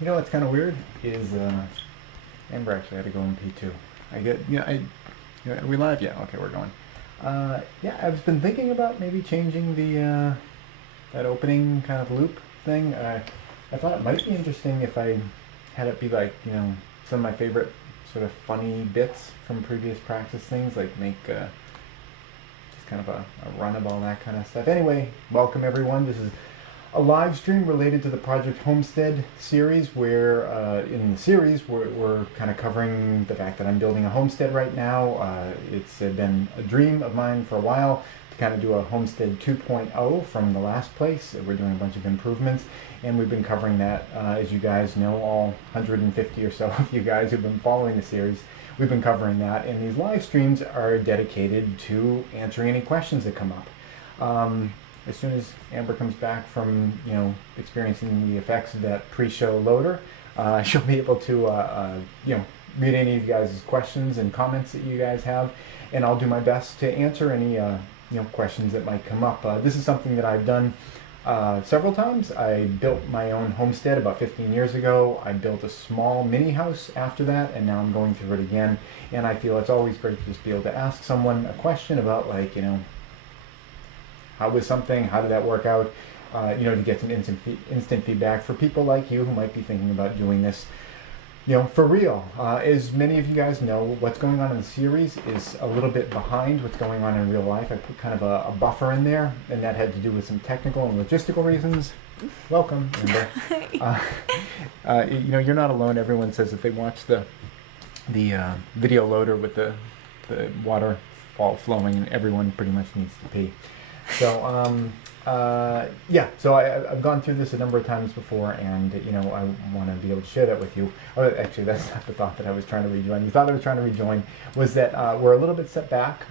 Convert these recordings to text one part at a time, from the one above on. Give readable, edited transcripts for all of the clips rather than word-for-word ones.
You know what's kind of weird is Amber actually had to go in P2. I get are we live? Yeah, okay, we're going. Yeah, I've been thinking about maybe changing the that opening kind of loop thing. I thought it might be interesting if I had it be like some of my favorite sort of funny bits from previous Praxis things, like make just kind of a run of all that kind of stuff. Anyway, welcome everyone. This is a live stream related to the Project Homestead series, where in the series we're kind of covering the fact that I'm building a homestead right now. It's been a dream of mine for a while to kind of do a Homestead 2.0 from the last place. We're doing a bunch of improvements, and we've been covering that, as you guys know, all 150 or so of you guys who've been following the series. We've been covering that, and these live streams are dedicated to answering any questions that come up. As soon as Amber comes back from experiencing the effects of that pre-show loader, she'll be able to read any of you guys' questions and comments that you guys have, and I'll do my best to answer any questions that might come up. This is something that I've done several times. I built my own homestead about 15 years ago. I built a small mini house after that, and now I'm going through it again. And I feel it's always great to just be able to ask someone a question about, like, how was something? How did that work out? To get some instant feedback for people like you who might be thinking about doing this, for real. As many of you guys know, what's going on in the series is a little bit behind what's going on in real life. I put kind of a buffer in there, and that had to do with some technical and logistical reasons. Welcome, Amber. You're not alone. Everyone says that they watch the video loader with the waterfall flowing, and everyone pretty much needs to pee. So, so I've gone through this a number of times before, and, I want to be able to share that with you. Oh, actually, that's not the thought that I was trying to rejoin. The thought I was trying to rejoin was that we're a little bit set back,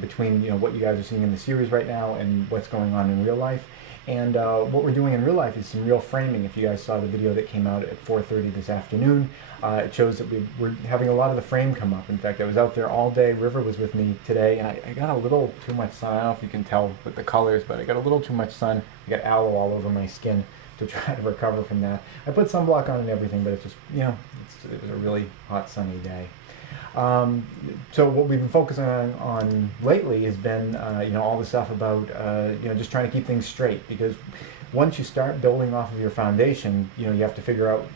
between, what you guys are seeing in the series right now and what's going on in real life. And what we're doing in real life is some real framing. If you guys saw the video that came out at 4:30 this afternoon, it shows that we're having a lot of the frame come up. In fact, I was out there all day. River was with me today, and I got a little too much sun. I don't know if you can tell with the colors, but I got a little too much sun. I got aloe all over my skin to try to recover from that. I put sunblock on and everything, but it's just, it was a really hot, sunny day. So what we've been focusing on lately has been, all the stuff about, just trying to keep things straight, because once you start building off of your foundation, you have to figure out,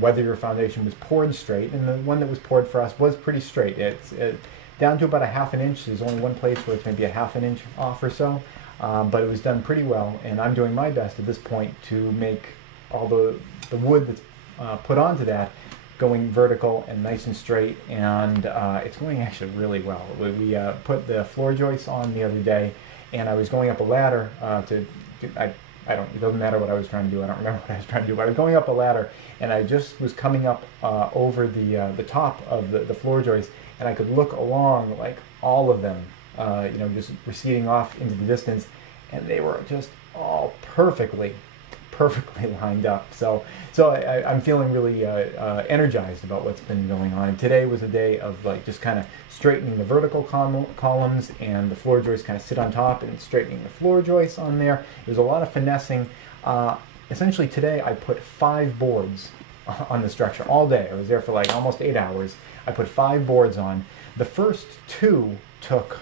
whether your foundation was poured straight, and the one that was poured for us was pretty straight. It's down to about a half an inch. There's only one place where it's maybe a half an inch off or so, but it was done pretty well, and I'm doing my best at this point to make all the wood that's put onto that going vertical and nice and straight, and it's going actually really well. We put the floor joists on the other day, and I was going up a ladder it doesn't matter what I was trying to do. I don't remember what I was trying to do, but I was going up a ladder, and I just was coming up over the top of the floor joist, and I could look along, like, all of them, just receding off into the distance, and they were just all perfectly lined up. So I'm feeling really energized about what's been going on. And today was a day of, like, just kind of straightening the vertical columns, and the floor joists kind of sit on top, and straightening the floor joists on there. There's a lot of finessing. Essentially today I put 5 boards on the structure all day. I was there for like almost 8 hours. I put 5 boards on. The first 2 took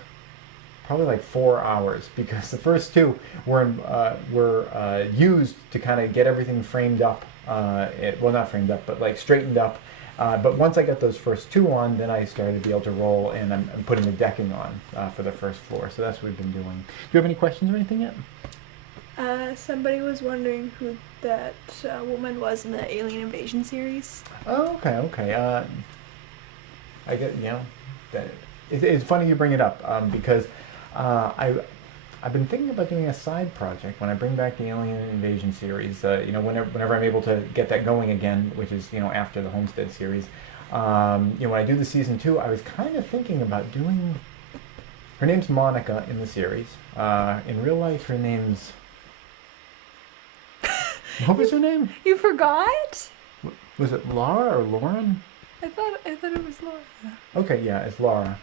probably like 4 hours, because the first 2 were used to kind of get everything framed up. Not framed up, but like straightened up. But once I got those first 2 on, then I started to be able to roll, and I'm putting the decking on for the first floor. So that's what we've been doing. Do you have any questions or anything yet? Somebody was wondering who that woman was in the Alien Invasion series. Oh, okay. I get, that it's funny you bring it up, because I've been thinking about doing a side project when I bring back the Alien Invasion series. Whenever I'm able to get that going again, which is after the Homestead series. When I do the season 2, I was kind of thinking about doing. Her name's Monica in the series. In real life, her name's. What was her name? You forgot? Was it Laura or Lauren? I thought it was Laura. Okay, yeah, it's Laura.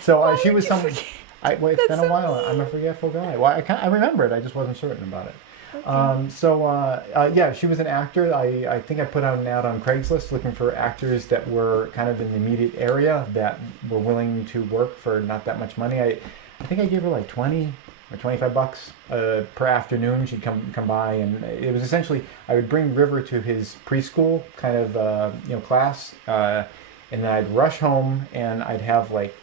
So she was some. It's That's been a while. I'm a forgetful guy. Well, I remember it. I just wasn't certain about it. Okay. Yeah, she was an actor. I think I put out an ad on Craigslist looking for actors that were kind of in the immediate area that were willing to work for not that much money. I think I gave her like 20 or $25 per afternoon. She'd come by, and it was essentially I would bring River to his preschool kind of class, and then I'd rush home and I'd have like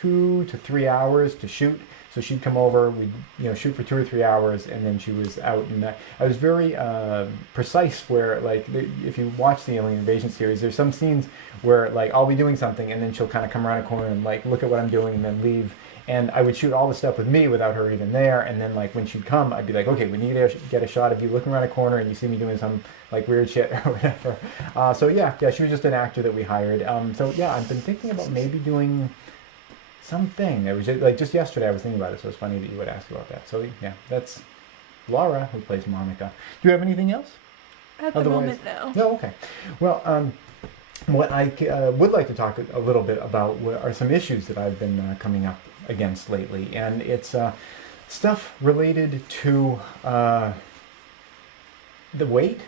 2 to 3 hours to shoot. So she'd come over, we'd shoot for 2 or 3 hours, and then she was out. And I was very precise. Where like if you watch the Alien Invasion series, there's some scenes where like I'll be doing something, and then she'll kind of come around a corner and like look at what I'm doing, and then leave. And I would shoot all the stuff with me without her even there. And then like when she'd come, I'd be like, okay, we need to get a shot of you looking around a corner, and you see me doing some like weird shit or whatever. So yeah, she was just an actor that we hired. So yeah, I've been thinking about maybe doing something. It was just yesterday I was thinking about it, so it's funny that you would ask about that. So yeah, that's Laura, who plays Monica. Do you have anything else? At the moment, no. No, okay. Well, what I would like to talk a little bit about are some issues that I've been coming up against lately, and it's stuff related to the weight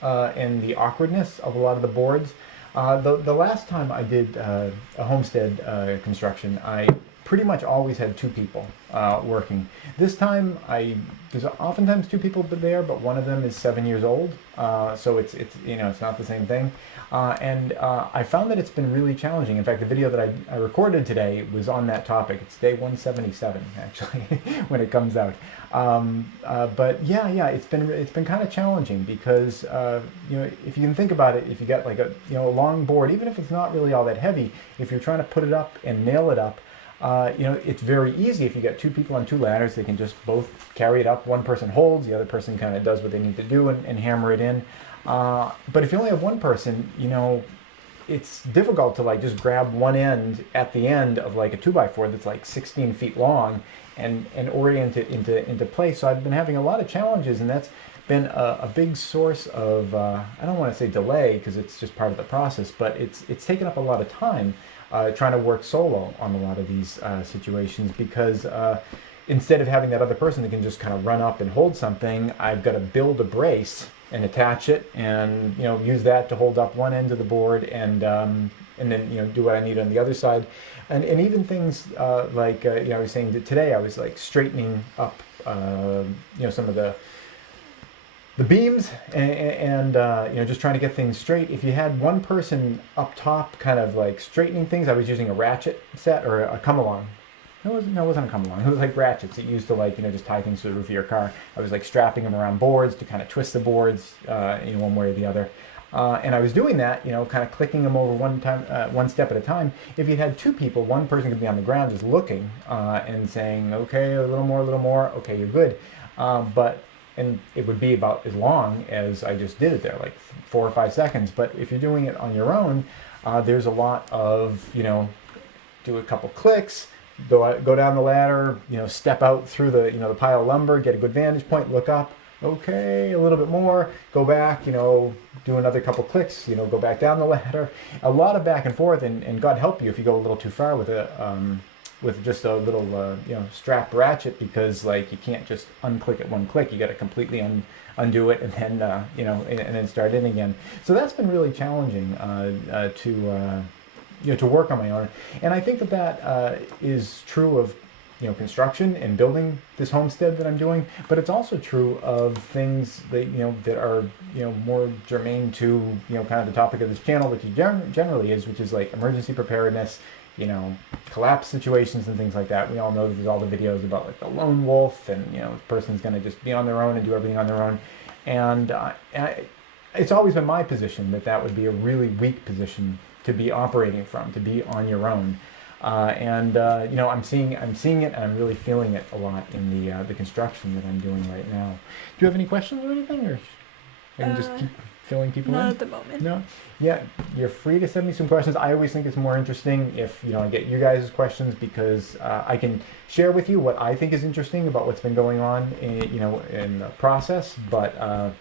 and the awkwardness of a lot of the boards. The last time I did a homestead construction, I pretty much always had two people working. This time, there's oftentimes two people there, but one of them is 7 years old, so it's not the same thing. And I found that it's been really challenging. In fact, the video that I recorded today was on that topic. It's day 177 actually when it comes out. But yeah, it's been kind of challenging because if you can think about it, if you got like a long board, even if it's not really all that heavy, if you're trying to put it up and nail it up, it's very easy. If you got two people on two ladders, they can just both carry it up. One person holds, the other person kind of does what they need to do and hammer it in. But if you only have one person, it's difficult to like just grab one end at the end of like a 2x4 that's like 16 feet long and orient it into place. So I've been having a lot of challenges, and that's been a big source of I don't want to say delay because it's just part of the process, but it's taken up a lot of time trying to work solo on a lot of these situations because instead of having that other person that can just kind of run up and hold something, I've got to build a brace and attach it and use that to hold up one end of the board and then do what I need on the other side, and even things like I was saying that today I was like straightening up some of the beams and just trying to get things straight. If you had one person up top kind of like straightening things, I was using a ratchet set or a come along. It wasn't a come along. It was like ratchets that you used to like just tie things to the roof of your car. I was like strapping them around boards to kind of twist the boards one way or the other. And I was doing that, kind of clicking them over one step at a time. If you had two people, one person could be on the ground just looking and saying, okay, a little more, okay, you're good. And it would be about as long as I just did it there, like 4 or 5 seconds. But if you're doing it on your own, there's a lot of, do a couple clicks, go down the ladder, step out through the pile of lumber, get a good vantage point, look up, okay, a little bit more, go back, do another couple clicks, go back down the ladder. A lot of back and forth, and God help you if you go a little too far with just a little strap ratchet, because like you can't just unclick it one click. You got to completely undo it and then and then start in again. So that's been really challenging to work on my own, and I think that is true of construction and building this homestead that I'm doing, but it's also true of things that that are more germane to kind of the topic of this channel, which generally is, which is like emergency preparedness, collapse situations and things like that. We all know there's all the videos about like the lone wolf, and the person's going to just be on their own and do everything on their own, and it's always been my position that would be a really weak position to be operating from, to be on your own. I'm seeing it, and I'm really feeling it a lot in the construction that I'm doing right now. Do you have any questions or anything, or I can just keep filling people in? Not at the moment. No? Yeah, you're free to send me some questions. I always think it's more interesting if I get you guys' questions, because I can share with you what I think is interesting about what's been going on in the process, but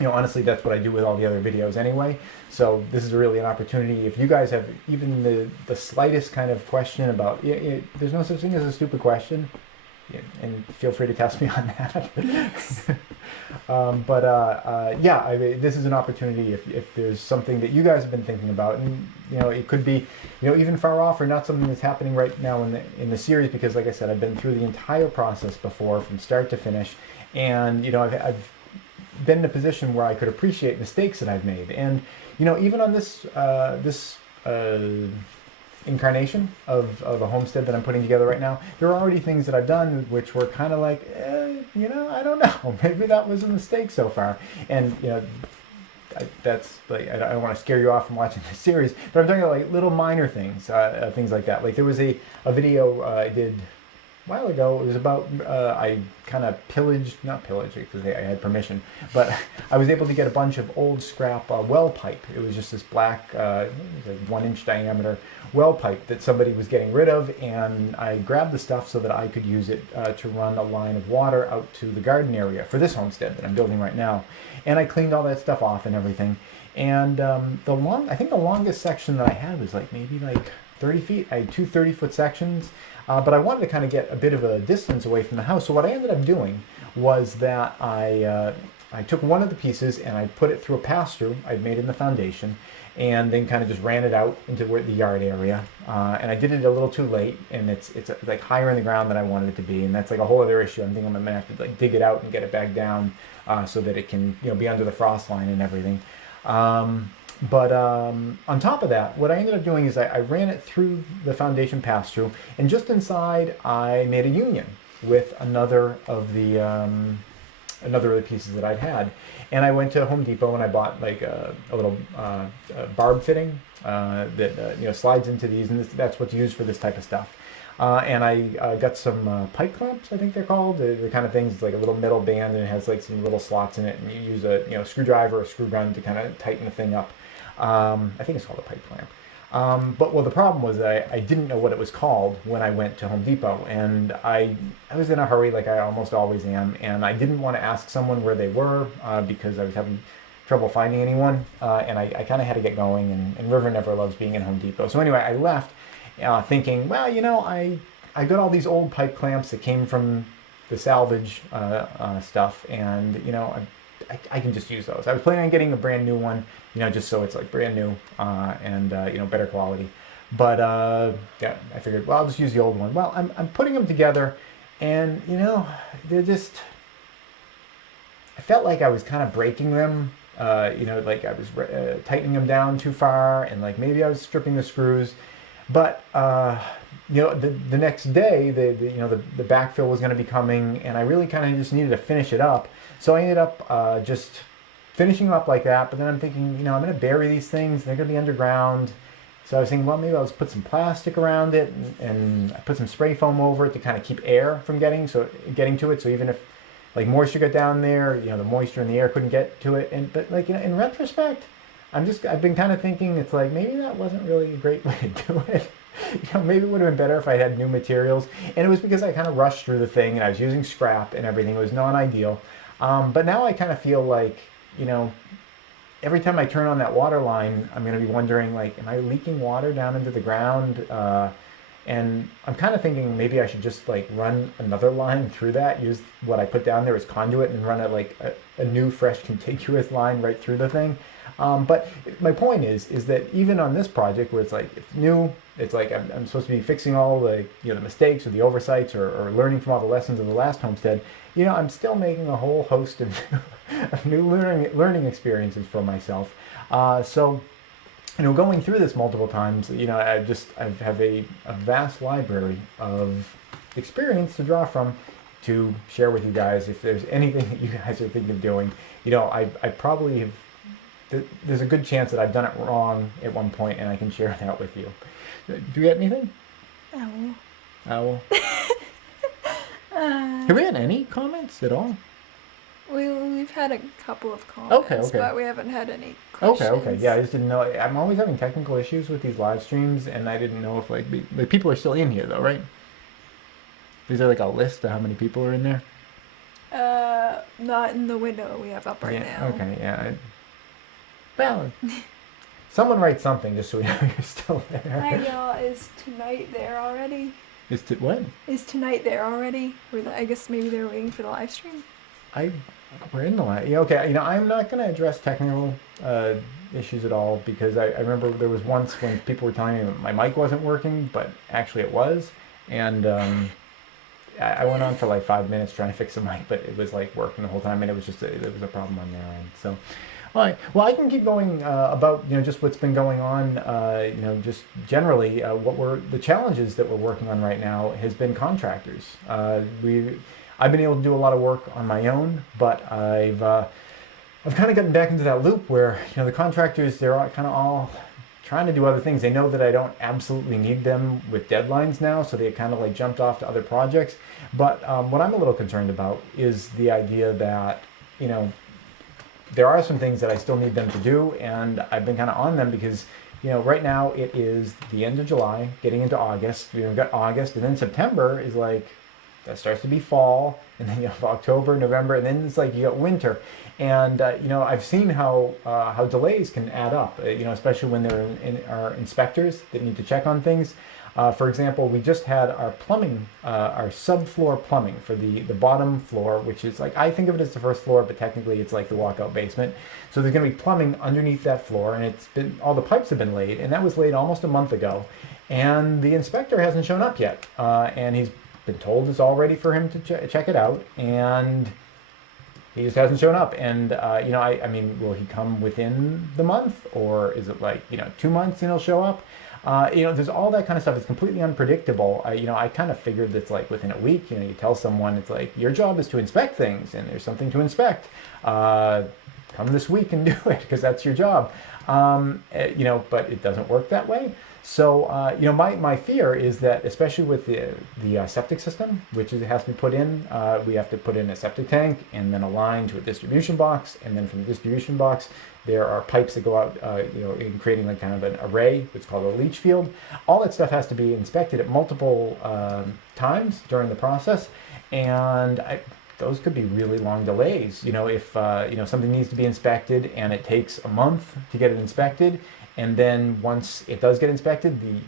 honestly, that's what I do with all the other videos anyway. So this is really an opportunity. If you guys have even the slightest kind of question about, there's no such thing as a stupid question, and feel free to test me on that. Yes. Yeah, I mean, this is an opportunity if there's something that you guys have been thinking about, and it could be, even far off or not something that's happening right now in the series, because like I said, I've been through the entire process before from start to finish, and I've been in a position where I could appreciate mistakes that I've made, and even on this incarnation of a homestead that I'm putting together right now, there are already things that I've done which were kind of like, I don't know, maybe that was a mistake so far. And that's like, I don't want to scare you off from watching the series, but I'm talking about like little minor things, things like that. Like there was a video I did a while ago. It was about I kind of not pillaged because I had permission, but I was able to get a bunch of old scrap well pipe. It was just this black, it was a 1-inch diameter well pipe that somebody was getting rid of, and I grabbed the stuff so that I could use it to run a line of water out to the garden area for this homestead that I'm building right now. And I cleaned all that stuff off and everything. And I think the longest section that I had was maybe 30 feet. I had two 30-foot sections, but I wanted to kind of get a bit of a distance away from the house. So what I ended up doing was that I took one of the pieces and I put it through a pass-through I'd made in the foundation, and then kind of just ran it out into the yard area. And I did it a little too late, and it's like higher in the ground than I wanted it to be, and that's like a whole other issue. I'm thinking I'm gonna have to dig it out and get it back down so that it can be under the frost line and everything. But on top of that, what I ended up doing is I ran it through the foundation pass-through, and just inside I made a union with another of the pieces that I'd had. And I went to Home Depot and I bought a little barb fitting that slides into these, and that's what's used for this type of stuff. And I got some pipe clamps, I think they're called. The kind of things, it's like a little metal band, and it has some little slots in it, and you use a screwdriver or a screw gun to kind of tighten the thing up. I think it's called a pipe clamp. But the problem was that I didn't know what it was called when I went to Home Depot, and I was in a hurry like I almost always am, and I didn't want to ask someone where they were because I was having trouble finding anyone, and I kind of had to get going, and River never loves being in Home Depot. So anyway, I left thinking, well, I got all these old pipe clamps that came from the salvage stuff, and I can just use those. I was planning on getting a brand new one, just so it's brand new and better quality. But yeah, I figured, well, I'll just use the old one. Well, I'm putting them together, and they're just. I felt like I was kind of breaking them. I was tightening them down too far, and maybe I was stripping the screws. But the next day, the backfill was going to be coming, and I really kind of just needed to finish it up. So I ended up just finishing them up like that. But then I'm thinking, I'm going to bury these things. They're going to be underground. So I was thinking, well, maybe I'll just put some plastic around it, and I put some spray foam over it to kind of keep air from getting to it. So even if moisture got down there, the moisture in the air couldn't get to it. But in retrospect, I've been kind of thinking it's maybe that wasn't really a great way to do it. Maybe it would have been better if I had new materials. And it was because I kind of rushed through the thing, and I was using scrap and everything. It was not ideal. But now I kind of feel every time I turn on that water line, I'm going to be wondering, am I leaking water down into the ground? And I'm kind of thinking maybe I should just run another line through that, use what I put down there as conduit, and run a new, fresh, contiguous line right through the thing. But my point is that even on this project where it's new, it's I'm supposed to be fixing all the the mistakes or the oversights or learning from all the lessons of the last homestead. I'm still making a whole host of, of new learning experiences for myself. So going through this multiple times, I have a vast library of experience to draw from to share with you guys. If there's anything that you guys are thinking of doing, I probably have. There's a good chance that I've done it wrong at one point, and I can share that with you. Do you get anything? Owl. Have we had any comments at all? We've had a couple of comments, okay. But we haven't had any questions. Okay. Yeah, I just didn't know. I'm always having technical issues with these live streams, and I didn't know if people are still in here though, right? Is there a list of how many people are in there? Not in the window we have up right now. Okay, yeah. Well, someone write something just so we know you're still there. Hi y'all, is tonight there already? What? Is tonight there already? Or I guess maybe they're waiting for the live stream. I We're in the line. Yeah, okay, I'm not going to address technical issues at all because I remember there was once when people were telling me my mic wasn't working, but actually it was. And I went on for like 5 minutes trying to fix the mic, but it was like working the whole time, and it was just it was a problem on their end. So, all right. Well, I can keep going about just what's been going on. Just generally, what we're the challenges that we're working on right now has been contractors. I've been able to do a lot of work on my own, but I've kind of gotten back into that loop where the contractors they're all, kind of all trying to do other things. They know that I don't absolutely need them with deadlines now, so they kind of like jumped off to other projects. But what I'm a little concerned about is the idea that there are some things that I still need them to do, and I've been kind of on them because right now it is the end of July, getting into August. We've got August, and then September is like that starts to be fall, and then you have October, November, and then it's like you got winter. And I've seen how delays can add up. Especially when there are inspectors that need to check on things. For example, we just had our plumbing, our subfloor plumbing for the bottom floor, which is like I think of it as the first floor, but technically it's like the walkout basement. So there's going to be plumbing underneath that floor, and all the pipes have been laid, and that was laid almost a month ago, and the inspector hasn't shown up yet, and he's been told it's all ready for him to check it out, and he just hasn't shown up. And I mean, will he come within the month, or is it like 2 months and he'll show up? There's all that kind of stuff. It's completely unpredictable. I kind of figured that's like within a week. You tell someone it's like your job is to inspect things, and there's something to inspect. Come this week and do it because that's your job. But it doesn't work that way. So, my fear is that, especially with the septic system, which has to be put in, we have to put in a septic tank and then a line to a distribution box, and then from the distribution box, there are pipes that go out, in creating like kind of an array, it's called a leach field. All that stuff has to be inspected at multiple times during the process, and those could be really long delays. If something needs to be inspected and it takes a month to get it inspected, and then once it does get inspected, the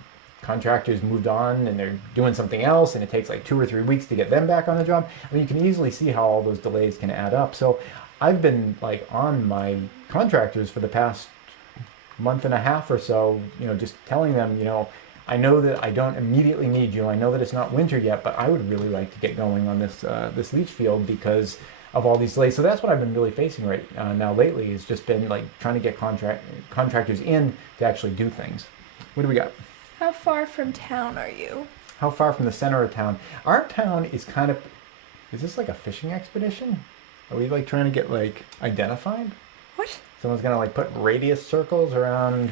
contractor's moved on and they're doing something else, and it takes like 2 or 3 weeks to get them back on the job. I mean, you can easily see how all those delays can add up. So I've been like on my contractors for the past month and a half or so, just telling them, I know that I don't immediately need you. I know that it's not winter yet, but I would really like to get going on this leach field because of all these delays. So that's what I've been really facing right now lately, is just been like trying to get contractors in to actually do things. What do we got? How far from town are you? How far from the center of town? Our town is is this like a fishing expedition? Are we like trying to get like identified? What? Someone's gonna like put radius circles around.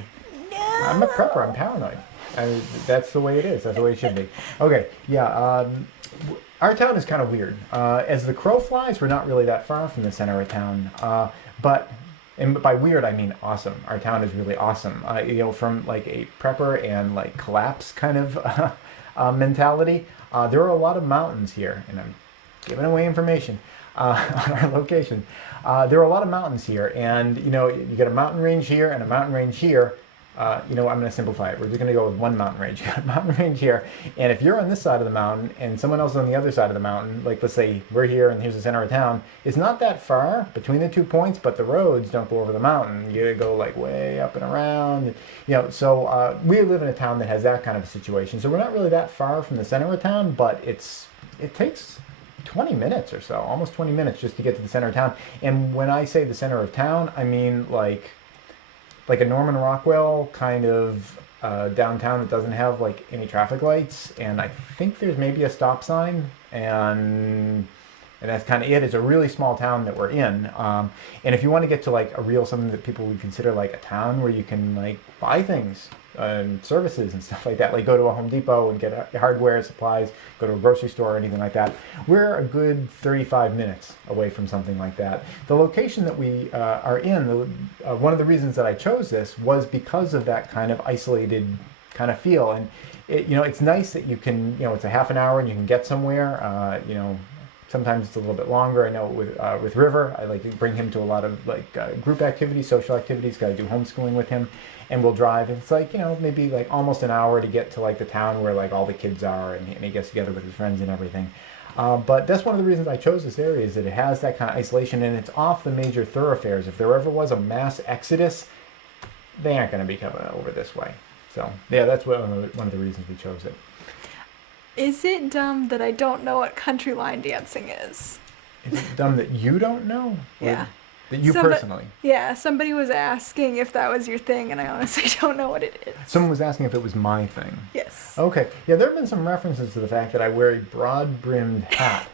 No. I'm a prepper, I'm paranoid. That's the way it is. That's the way it should be. Okay, yeah. Our town is kind of weird. As the crow flies, we're not really that far from the center of town. And by weird, I mean awesome. Our town is really awesome. From like a prepper and like collapse kind of mentality, there are a lot of mountains here, and I'm giving away information on our location. There are a lot of mountains here, and you get a mountain range here and a mountain range here. I'm going to simplify it. We're just going to go with one mountain range. You got a mountain range here, and if you're on this side of the mountain and someone else is on the other side of the mountain, like let's say we're here and here's the center of town, it's not that far between the 2 points, but the roads don't go over the mountain. You go like way up and around. So we live in a town that has that kind of a situation. So we're not really that far from the center of town, but it takes 20 minutes or so, almost 20 minutes just to get to the center of town. And when I say the center of town, I mean like a Norman Rockwell kind of downtown that doesn't have like any traffic lights, and I think there's maybe a stop sign, and that's kind of it. It's a really small town that we're in, and if you want to get to like something that people would consider like a town where you can like buy things and services and stuff like that, like go to a Home Depot and get hardware, supplies, go to a grocery store or anything like that, we're a good 35 minutes away from something like that. The location that we are in, one of the reasons that I chose this was because of that kind of isolated kind of feel. And it's nice that you can, it's a half an hour and you can get somewhere. Sometimes it's a little bit longer. I know with River, I like to bring him to a lot of like group activities, social activities. Got to do homeschooling with him, and we'll drive. It's like maybe like almost an hour to get to like the town where like all the kids are, and he gets together with his friends and everything. But that's one of the reasons I chose this area, is that it has that kind of isolation, and it's off the major thoroughfares. If there ever was a mass exodus, they aren't going to be coming over this way. So yeah, that's one of the reasons we chose it. Is it dumb that I don't know what country line dancing is? Is it dumb that you don't know? Yeah. That you personally? Yeah, somebody was asking if that was your thing, and I honestly don't know what it is. Someone was asking if it was my thing. Yes. Okay. Yeah, there have been some references to the fact that I wear a broad-brimmed hat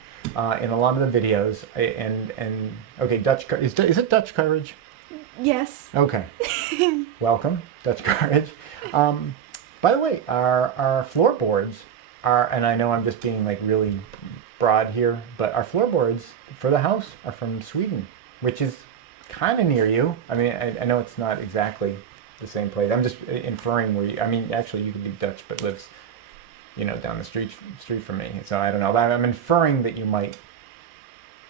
in a lot of the videos. And okay, is it Dutch courage? Yes. Okay. Welcome, Dutch courage. By the way, our floorboards are, and I know I'm just being like really broad here, but our floorboards for the house are from Sweden, which is kind of near you. I mean, I know it's not exactly the same place. I'm just inferring where you, I mean, actually you could be Dutch but lives, down the street from me. So I don't know. I'm inferring that you might,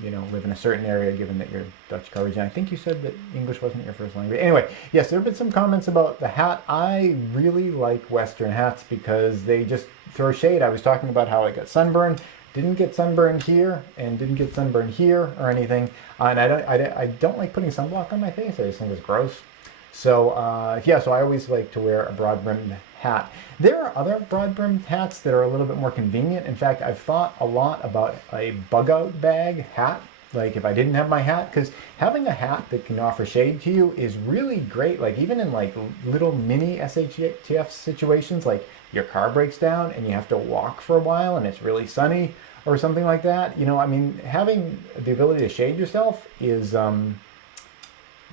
live in a certain area, given that you're Dutch coverage. And I think you said that English wasn't your first language. Anyway, yes, there have been some comments about the hat. I really like Western hats because they just throw shade. I was talking about how I got sunburned. Didn't get sunburned here, and didn't get sunburned here or anything. And I don't like putting sunblock on my face. I just think it's gross. So so I always like to wear a broad-brimmed hat. There are other broad-brimmed hats that are a little bit more convenient. In fact, I've thought a lot about a bug-out bag hat, like if I didn't have my hat, because having a hat that can offer shade to you is really great. Like even in like little mini SHTF situations, like your car breaks down and you have to walk for a while and it's really sunny or something like that. I mean, having the ability to shade yourself is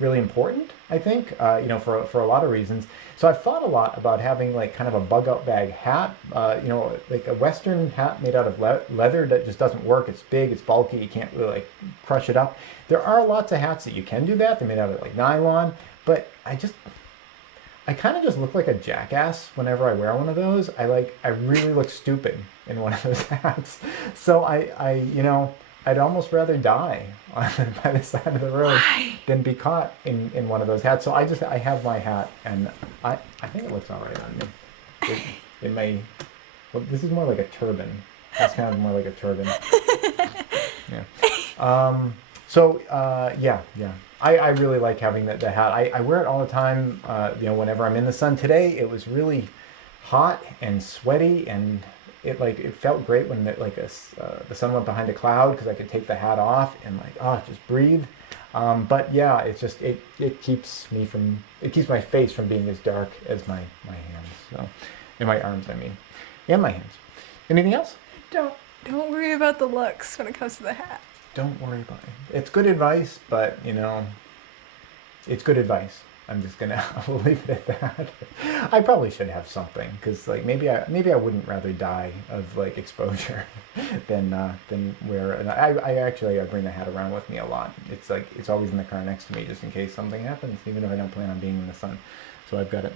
really important, I think, for a lot of reasons. So I've thought a lot about having like kind of a bug-out bag hat, like a Western hat made out of leather that just doesn't work. It's big, it's bulky, you can't really like crush it up. There are lots of hats that you can do that. They're made out of like nylon, but I kind of just look like a jackass whenever I wear one of those. I really look stupid in one of those hats. So I'd almost rather die by the side of the road than be caught in one of those hats. So I have my hat, and I think it looks all right on me. It may, well, this is more like a turban. That's kind of more like a turban. Yeah. Yeah. I really like having the hat. I wear it all the time, whenever I'm in the sun. Today it was really hot and sweaty, and it felt great when the sun went behind a cloud, because I could take the hat off and just breathe. But yeah, it's just it keeps my face from being as dark as my hands. So, and my arms, I mean, and my hands. Anything else? Don't worry about the looks when it comes to the hat. Don't worry about it. It's good advice, but it's good advice. I'm just gonna I'll leave it at that. I probably should have something, because maybe I wouldn't rather die of exposure than wear. And I bring the hat around with me a lot. It's always in the car next to me, just in case something happens, even if I don't plan on being in the sun. So I've got it.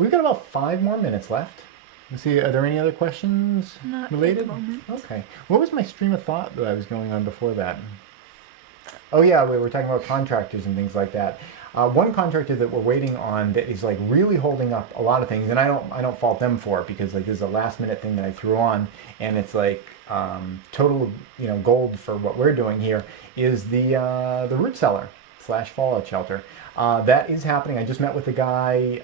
We've got about 5 more minutes left. Let's see, are there any other questions related? Not at the moment. Okay. What was my stream of thought that I was going on before that? Oh yeah, we were talking about contractors and things like that. One contractor that we're waiting on that is really holding up a lot of things, and I don't fault them for it, because this is a last minute thing that I threw on, and it's total gold for what we're doing here, is the root cellar / fallout shelter. That is happening. I just met with the guy.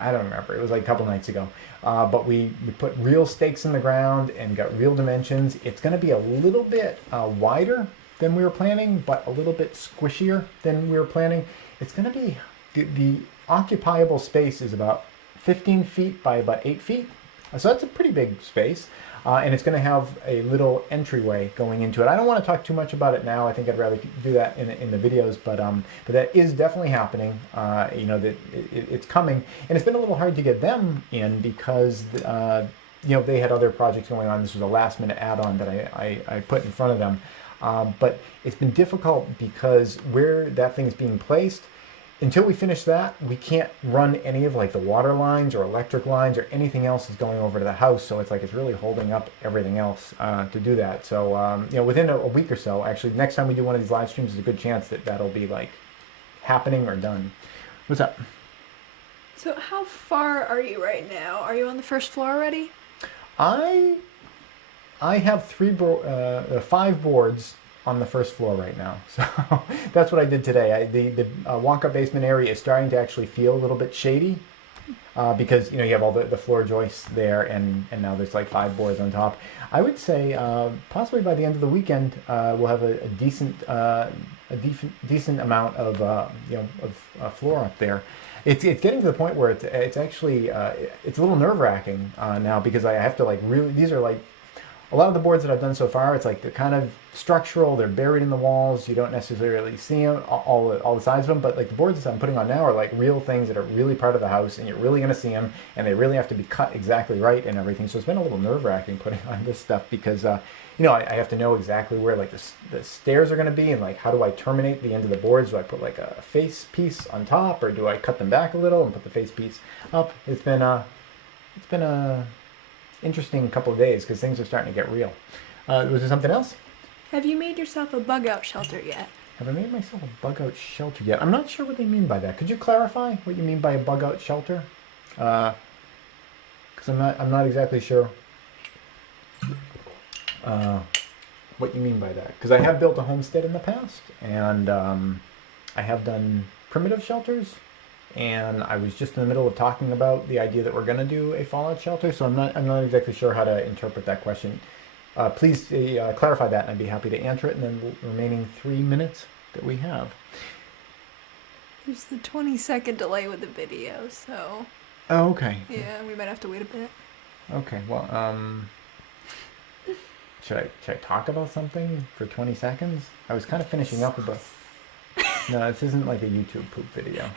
I don't remember. It was a couple nights ago. But we put real stakes in the ground and got real dimensions. It's going to be a little bit wider than we were planning, but a little bit squishier than we were planning. It's going to be, the occupiable space is about 15 feet by about 8 feet. So that's a pretty big space. And it's going to have a little entryway going into it. I don't want to talk too much about it now. I think I'd rather do that in the videos, but that is definitely happening. It's coming, and it's been a little hard to get them in, because they had other projects going on. This was a last minute add-on that I put in front of them. But it's been difficult, because where that thing is being placed, until we finish that, we can't run any of the water lines or electric lines or anything else that's going over to the house. So it's it's really holding up everything else to do that. So within a week or so, actually, next time we do one of these live streams, there's a good chance that that'll be happening or done. What's up? So how far are you right now? Are you on the first floor already? I have 5 boards on the first floor right now. So that's what I did today. The walk-up basement area is starting to actually feel a little bit shady because you have all the floor joists there, and now there's like 5 boards on top. I would say possibly by the end of the weekend we'll have a decent amount of floor up there. It's getting to the point where it's actually it's a little nerve-wracking now because I have to like really, these are like a lot of the boards that I've done so far, it's like they're kind of structural, they're buried in the walls, you don't necessarily see them, all the sides of them, but like the boards that I'm putting on now are like real things that are really part of the house, and you're really going to see them, and they really have to be cut exactly right and everything. So it's been a little nerve-wracking putting on this stuff because I have to know exactly where like the stairs are going to be, and like how do I terminate the end of the boards? Do I put like a face piece on top, or do I cut them back a little and put the face piece up? It's been a interesting couple of days because things are starting to get real. Was there something else? Have you made yourself a bug out shelter yet? Have I made myself a bug out shelter yet? I'm not sure what they mean by that. Could you clarify what you mean by a bug out shelter? Because I'm not exactly sure what you mean by that. Because I have built a homestead in the past, and I have done primitive shelters. And I was just in the middle of talking about the idea that we're going to do a fallout shelter, so I'm not exactly sure how to interpret that question. Please clarify that, and I'd be happy to answer it in the remaining 3 minutes that we have. There's the 20-second delay with the video, so... Oh, okay. Yeah, we might have to wait a bit. Okay, well, should I talk about something for 20 seconds? I was kind of finishing up about... No, this isn't like a YouTube poop video.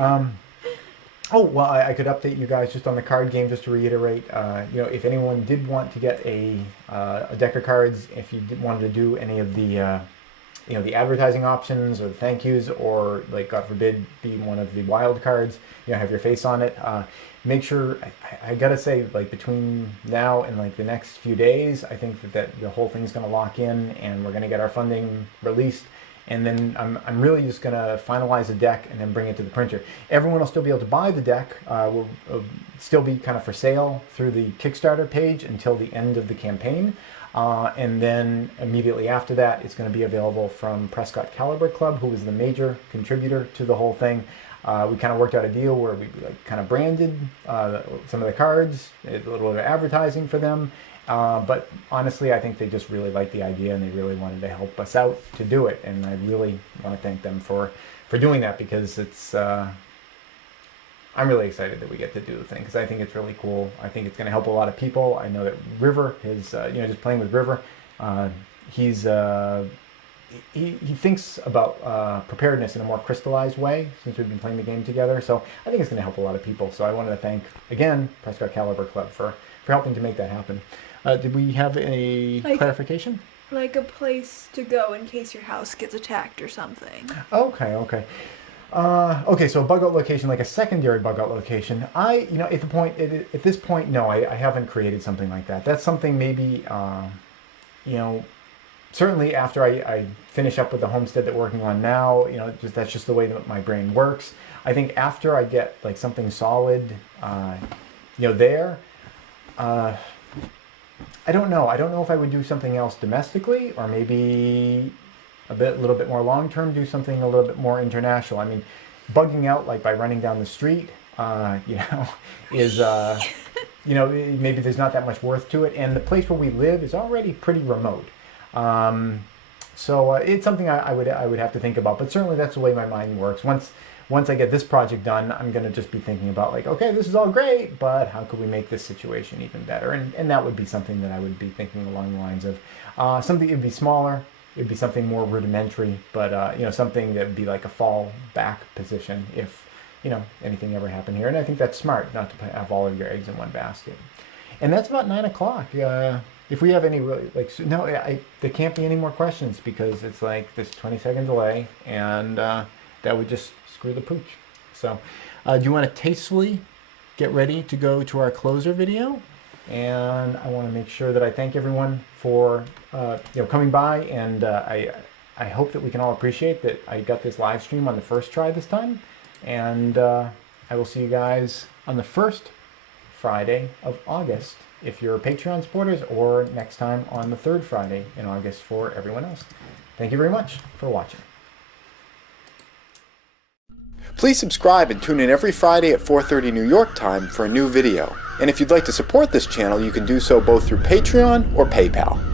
I could update you guys just on the card game, just to reiterate. If anyone did want to get a deck of cards, if you wanted to do any of the the advertising options or the thank yous, or like God forbid be one of the wild cards, have your face on it. Make sure, I gotta say, like between now and like the next few days, I think that the whole thing's gonna lock in, and we're gonna get our funding released. And then I'm really just going to finalize the deck and then bring it to the printer. Everyone will still be able to buy the deck. Will still be kind of for sale through the Kickstarter page until the end of the campaign. And then immediately after that, it's going to be available from Prescott Caliber Club, who was the major contributor to the whole thing. We kind of worked out a deal where we kind of branded some of the cards, a little bit of advertising for them. But honestly, I think they just really liked the idea, and they really wanted to help us out to do it. And I really want to thank them for doing that, because it's I'm really excited that we get to do the thing, because I think it's really cool. I think it's going to help a lot of people. I know that River is just playing with River. He thinks about preparedness in a more crystallized way since we've been playing the game together. So I think it's going to help a lot of people. So I wanted to thank again Prescott Caliber Club for helping to make that happen. Did we have a clarification? Like a place to go in case your house gets attacked or something. Okay. So a bug out location, like a secondary bug out location. At this point, no, I haven't created something like that. That's something maybe, certainly after I finish up with the homestead that we're working on now, that's just the way that my brain works. I think after I get like something solid, there, I don't know. I don't know if I would do something else domestically, or maybe a little bit more long term, do something a little bit more international. I mean, bugging out like by running down the street, is maybe there's not that much worth to it, and the place where we live is already pretty remote. So it's something I would have to think about, but certainly that's the way my mind works. Once I get this project done, I'm going to just be thinking about like, okay, this is all great, but how could we make this situation even better? And that would be something that I would be thinking along the lines of something that would be smaller. It would be something more rudimentary, but something that would be like a fall back position if anything ever happened here. And I think that's smart, not to have all of your eggs in one basket. And that's about 9 o'clock. If we have any really there can't be any more questions, because it's like this 20-second delay, and that would just screw the pooch. So do you want to tastefully get ready to go to our closer video? And I want to make sure that I thank everyone for coming by, and I hope that we can all appreciate that I got this live stream on the first try this time. And I will see you guys on the first Friday of August if you're Patreon supporters, or next time on the third Friday in August for everyone else. Thank you very much for watching. Please subscribe and tune in every Friday at 4:30 New York time for a new video. And if you'd like to support this channel, you can do so both through Patreon or PayPal.